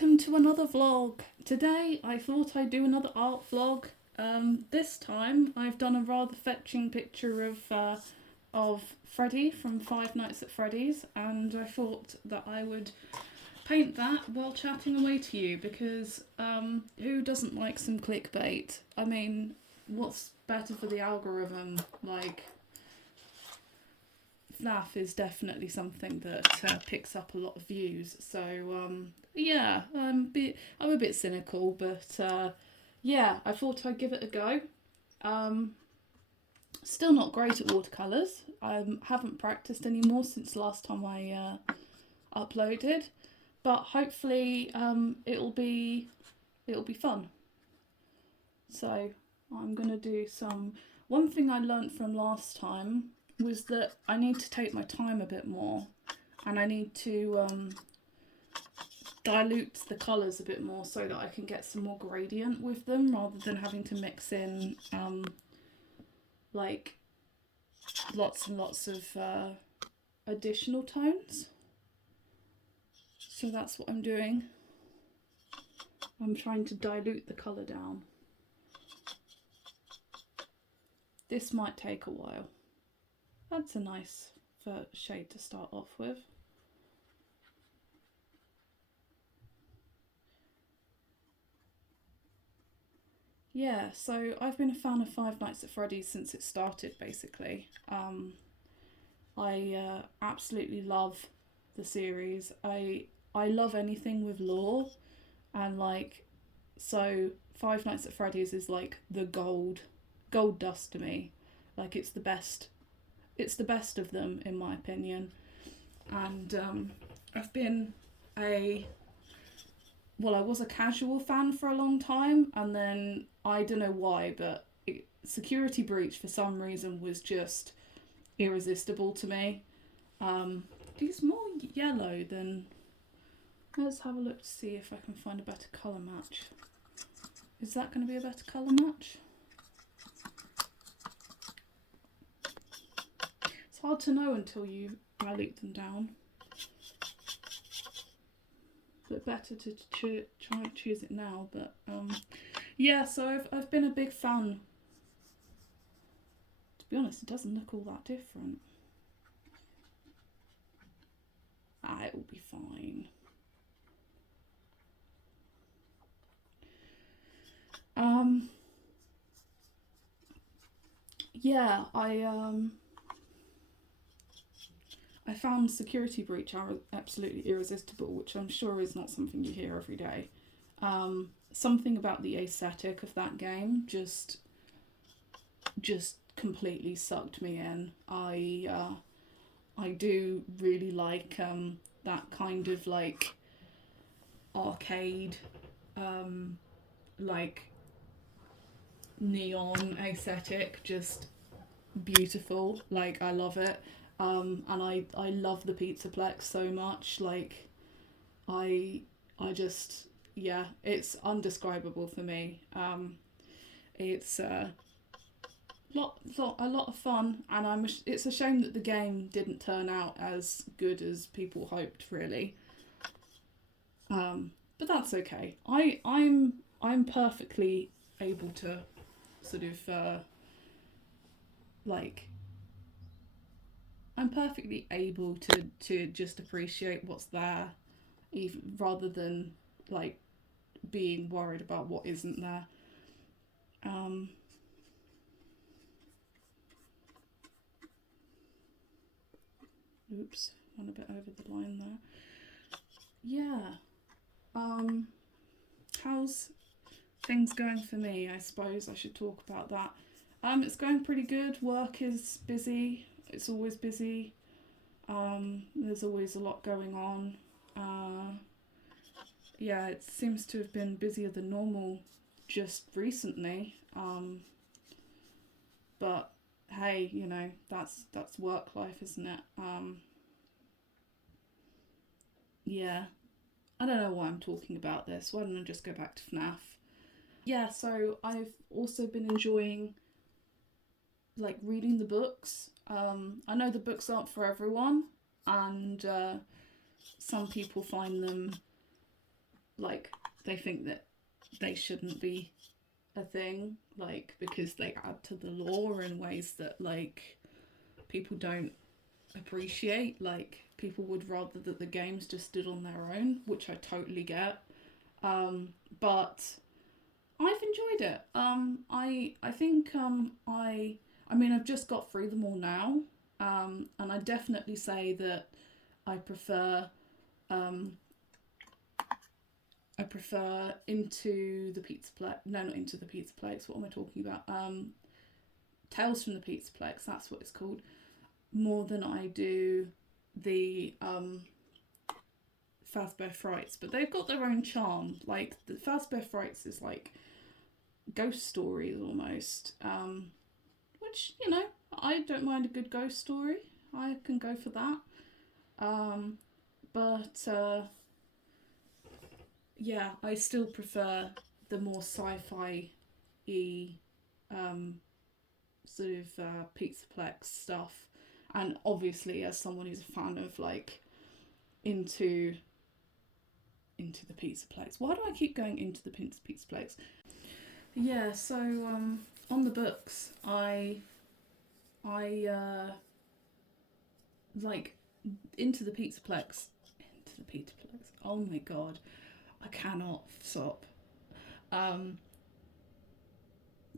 welcome to another vlog. Today I thought I'd do another art vlog. This time I've done a rather fetching picture of Freddy from Five Nights at Freddy's, and I thought that I would paint that while chatting away to you because who doesn't like some clickbait? I mean, what's better for the algorithm? Like, FNAF is definitely something that picks up a lot of views. So yeah, I'm a bit cynical, but yeah, I thought I'd give it a go. Still not great at watercolours. I haven't practiced anymore since last time I uploaded, but hopefully it'll be fun. So I'm gonna do some. One thing I learnt from last time was that I need to take my time a bit more, and I need to dilute the colours a bit more so that I can get some more gradient with them rather than having to mix in like lots and lots of additional tones. So that's what I'm doing. I'm trying to dilute the colour down. This might take a while. That's a nice shade to start off with. Yeah, so I've been a fan of Five Nights at Freddy's since it started, basically. I absolutely love the series. I love anything with lore, and like, so Five Nights at Freddy's is like the gold dust to me. Like, it's the best of them in my opinion. And I've been I was a casual fan for a long time, and then I don't know why, but Security Breach for some reason was just irresistible to me. He's more yellow than. Let's have a look to see if I can find a better colour match. Is that going to be a better colour match? It's hard to know until you dilute them down. But better to try and choose it now. But yeah, so I've been a big fan. To be honest, it doesn't look all that different. It will be fine. Yeah, I found Security Breach absolutely irresistible, which I'm sure is not something you hear every day. Something about the aesthetic of that game just completely sucked me in. I do really like that kind of like arcade, like neon aesthetic, just beautiful. Like, I love it. And I love the Pizzaplex so much. Like, I just, yeah, it's undescribable for me. It's a lot of fun, and it's a shame that the game didn't turn out as good as people hoped, really. But that's okay. I'm perfectly able to sort of like, I'm perfectly able to just appreciate what's there, even rather than like being worried about what isn't there. Oops, went a bit over the line there. Yeah. How's things going for me? I suppose I should talk about that. It's going pretty good. Work is busy. It's always busy. There's always a lot going on. Yeah, it seems to have been busier than normal just recently. But hey, you know, that's work life, isn't it? Yeah. I don't know why I'm talking about this. Why don't I just go back to FNAF? Yeah, so I've also been enjoying like reading the books. I know the books aren't for everyone, and some people find them like they think that they shouldn't be a thing, like because they add to the lore in ways that like people don't appreciate. Like people would rather that the games just stood on their own, which I totally get. But I've enjoyed it. I think I mean I've just got through them all now. And I definitely say that I prefer Into the Pizza Plex. No, not Into the Pizza Plex. What am I talking about? Tales from the Pizza Plex. That's what it's called. More than I do the Fazbear Frights, but they've got their own charm. Like the Fazbear Frights is like ghost stories almost, which you know I don't mind a good ghost story. I can go for that. But yeah, I still prefer the more sci-fi-y sort of Pizzaplex stuff. And obviously, as someone who's a fan of like into the Pizzaplex, why do I keep going into the Pizzaplex? Yeah, so on the books, I like Into the Pizzaplex. Oh my god, I cannot stop.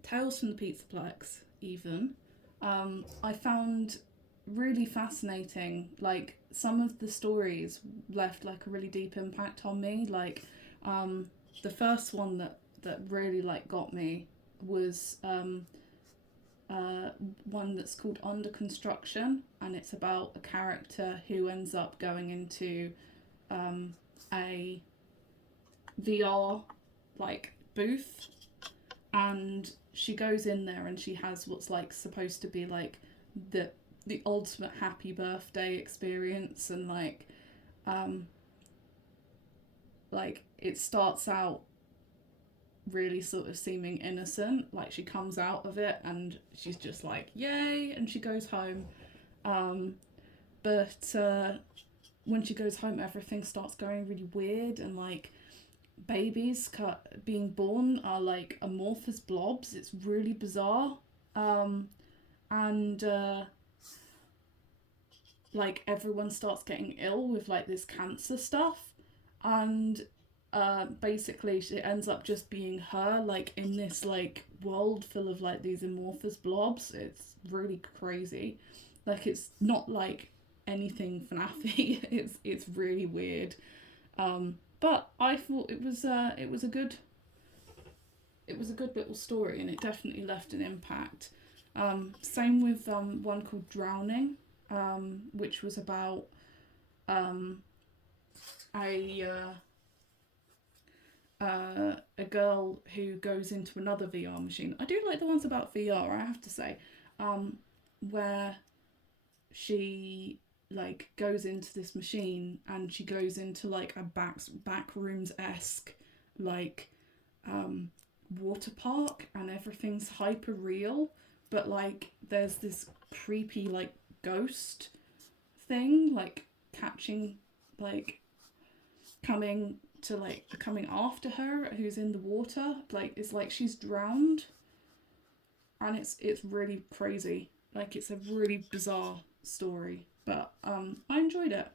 Tales from the Pizzaplex, even. I found really fascinating. Like some of the stories left like a really deep impact on me. Like the first one that really like got me was one that's called Under Construction, and it's about a character who ends up going into a VR like booth, and she goes in there and she has what's like supposed to be like the ultimate happy birthday experience, and like it starts out really sort of seeming innocent, like she comes out of it and she's just like yay, and she goes home, but when she goes home everything starts going really weird, and like babies being born are like amorphous blobs. It's really bizarre, and like everyone starts getting ill with like this cancer stuff, and basically it ends up just being her like in this like world full of like these amorphous blobs. It's really crazy. Like it's not like anything FNAF-y. it's really weird. But I thought it was a good little story, and it definitely left an impact. Same with one called Drowning, which was about a girl who goes into another VR machine. I do like the ones about VR, I have to say, where she like goes into this machine and she goes into like a back rooms-esque like water park, and everything's hyper real, but like there's this creepy like ghost thing like catching like coming after her, who's in the water. Like it's like she's drowned, and it's really crazy. Like it's a really bizarre story, but I enjoyed it.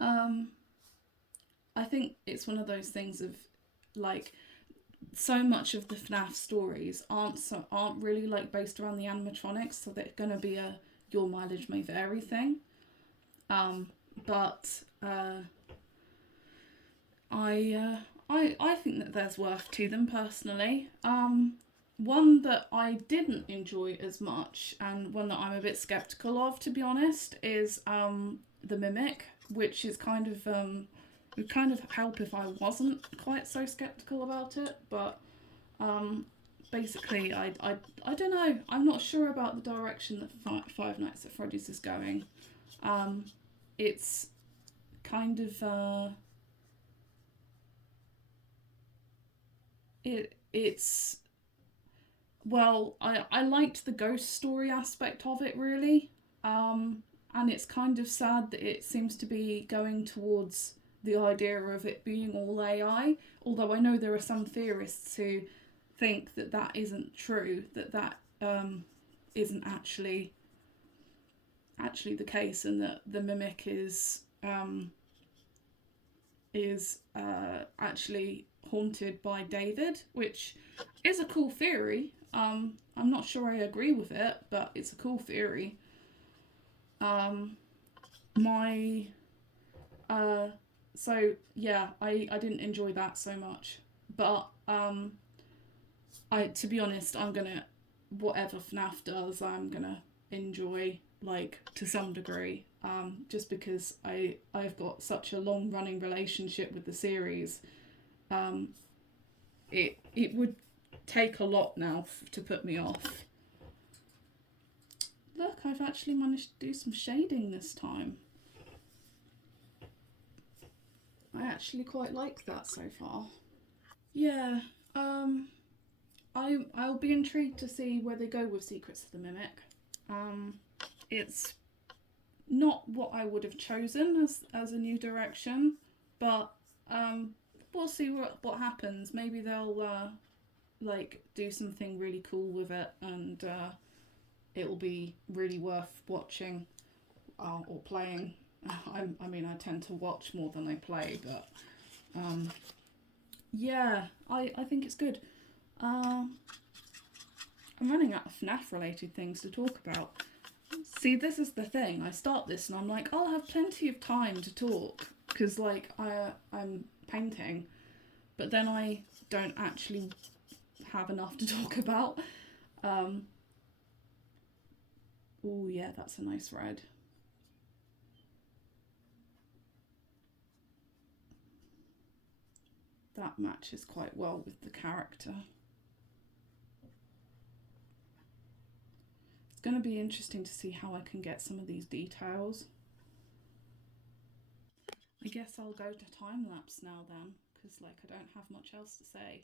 I think it's one of those things of like so much of the FNAF stories aren't really like based around the animatronics, so they're gonna be a your mileage may vary thing. But I think that there's worth to them personally. One that I didn't enjoy as much, and one that I'm a bit skeptical of, to be honest, is the Mimic, which is kind of would kind of help if I wasn't quite so skeptical about it. But basically, I don't know. I'm not sure about the direction that Five Nights at Freddy's is going. It's kind of it's well, I liked the ghost story aspect of it really, and it's kind of sad that it seems to be going towards the idea of it being all AI. Although I know there are some theorists who think that that isn't true, that isn't actually the case, and that the mimic is actually haunted by David, which is a cool theory. I'm not sure I agree with it, but it's a cool theory. So yeah, I didn't enjoy that so much, but to be honest, I'm gonna, whatever FNAF does, I'm gonna enjoy, like, to some degree, just because I've got such a long running relationship with the series. It would take a lot now to put me off. Look, I've actually managed to do some shading this time. I actually quite like that so far. Yeah, I'll be intrigued to see where they go with Secrets of the Mimic. It's not what I would have chosen as a new direction, but we'll see what happens. Maybe they'll like do something really cool with it, and it'll be really worth watching or playing. I mean, I tend to watch more than I play, but yeah, I think it's good. I'm running out of FNAF related things to talk about. See, this is the thing. I start this and I'm like, I'll have plenty of time to talk because, like, I'm painting, but then I don't actually have enough to talk about. Oh yeah, that's a nice red. That matches quite well with the character. It's going to be interesting to see how I can get some of these details. I guess I'll go to time lapse now then, because, like, I don't have much else to say.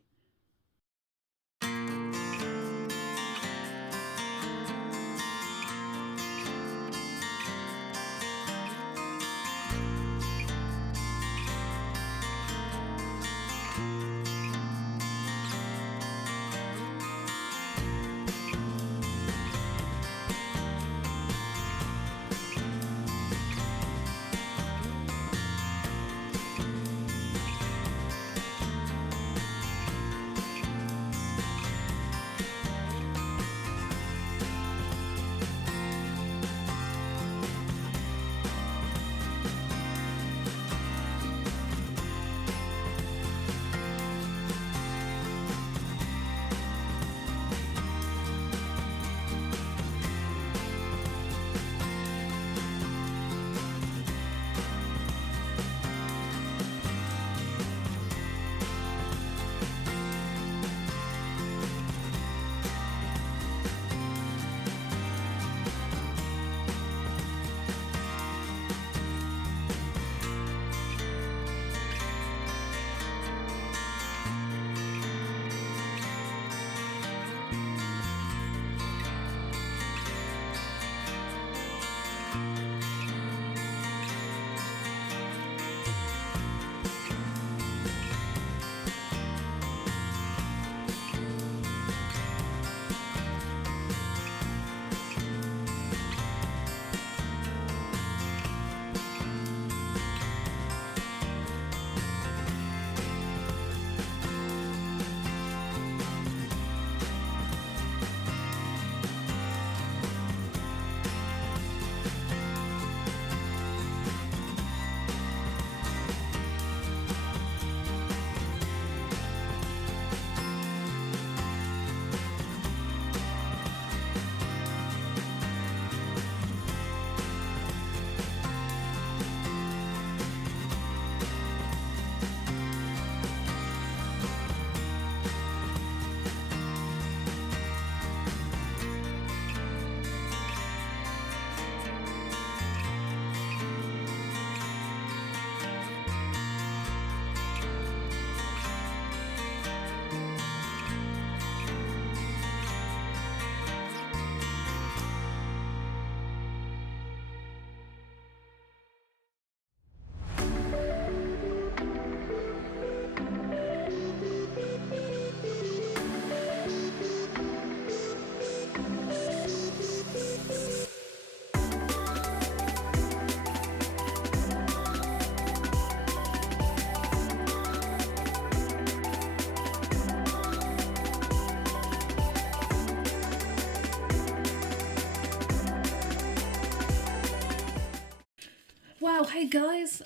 Wow, hey guys.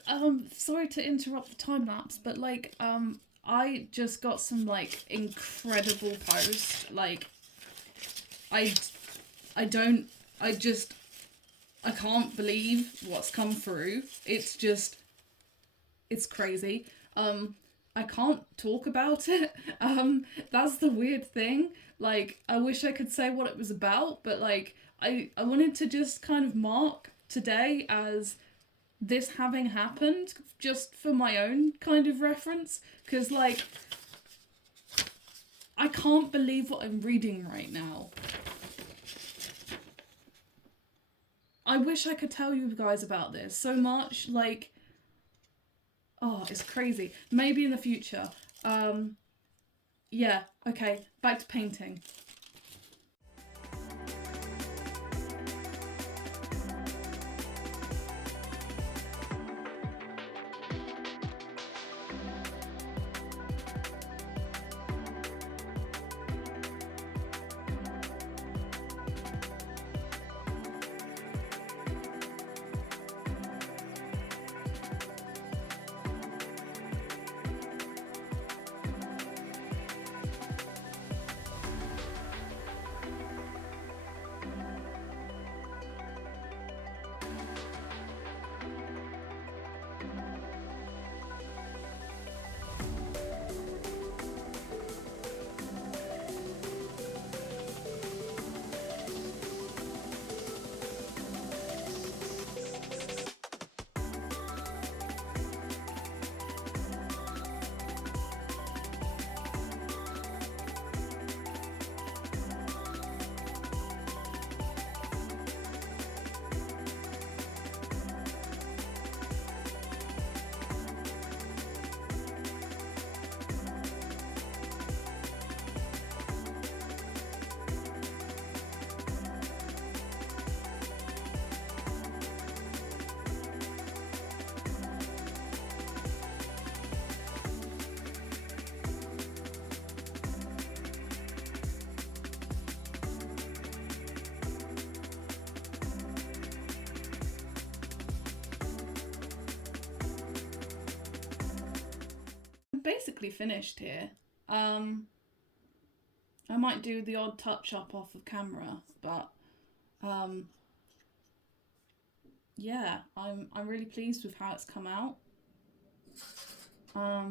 Sorry to interrupt the time lapse, but like, I just got some like incredible posts. Like, I don't, I can't believe what's come through. It's crazy. I can't talk about it. That's the weird thing. Like, I wish I could say what it was about, but like, I wanted to just kind of mark today as this having happened, just for my own kind of reference, because like, I can't believe what I'm reading right now. I wish I could tell you guys about this so much, like, oh, it's crazy. Maybe in the future. Yeah, okay, back to painting. Basically finished here. I might do the odd touch up off of camera, but yeah, I'm really pleased with how it's come out. I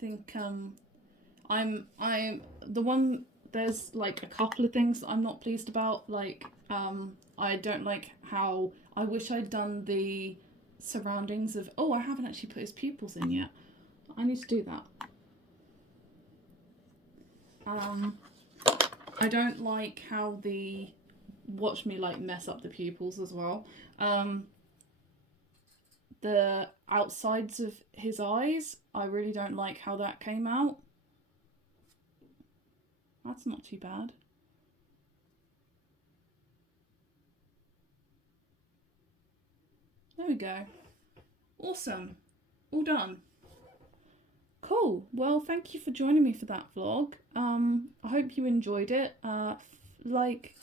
think I'm the one. There's like a couple of things that I'm not pleased about. Like I don't like how I wish I'd done the surroundings of. Oh, I haven't actually put his pupils in yet. I need to do that. I don't like how the watch me like mess up the pupils as well. The outsides of his eyes, I really don't like how that came out. That's not too bad. There we go. Awesome. All done. Cool. Well, thank you for joining me for that vlog. I hope you enjoyed it. Like,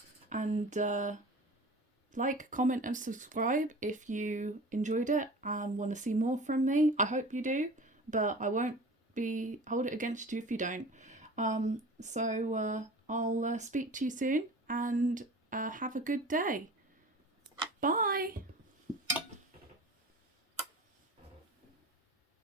comment and subscribe if you enjoyed it and want to see more from me. I hope you do, but I won't hold it against you if you don't. So I'll speak to you soon, and have a good day. Bye.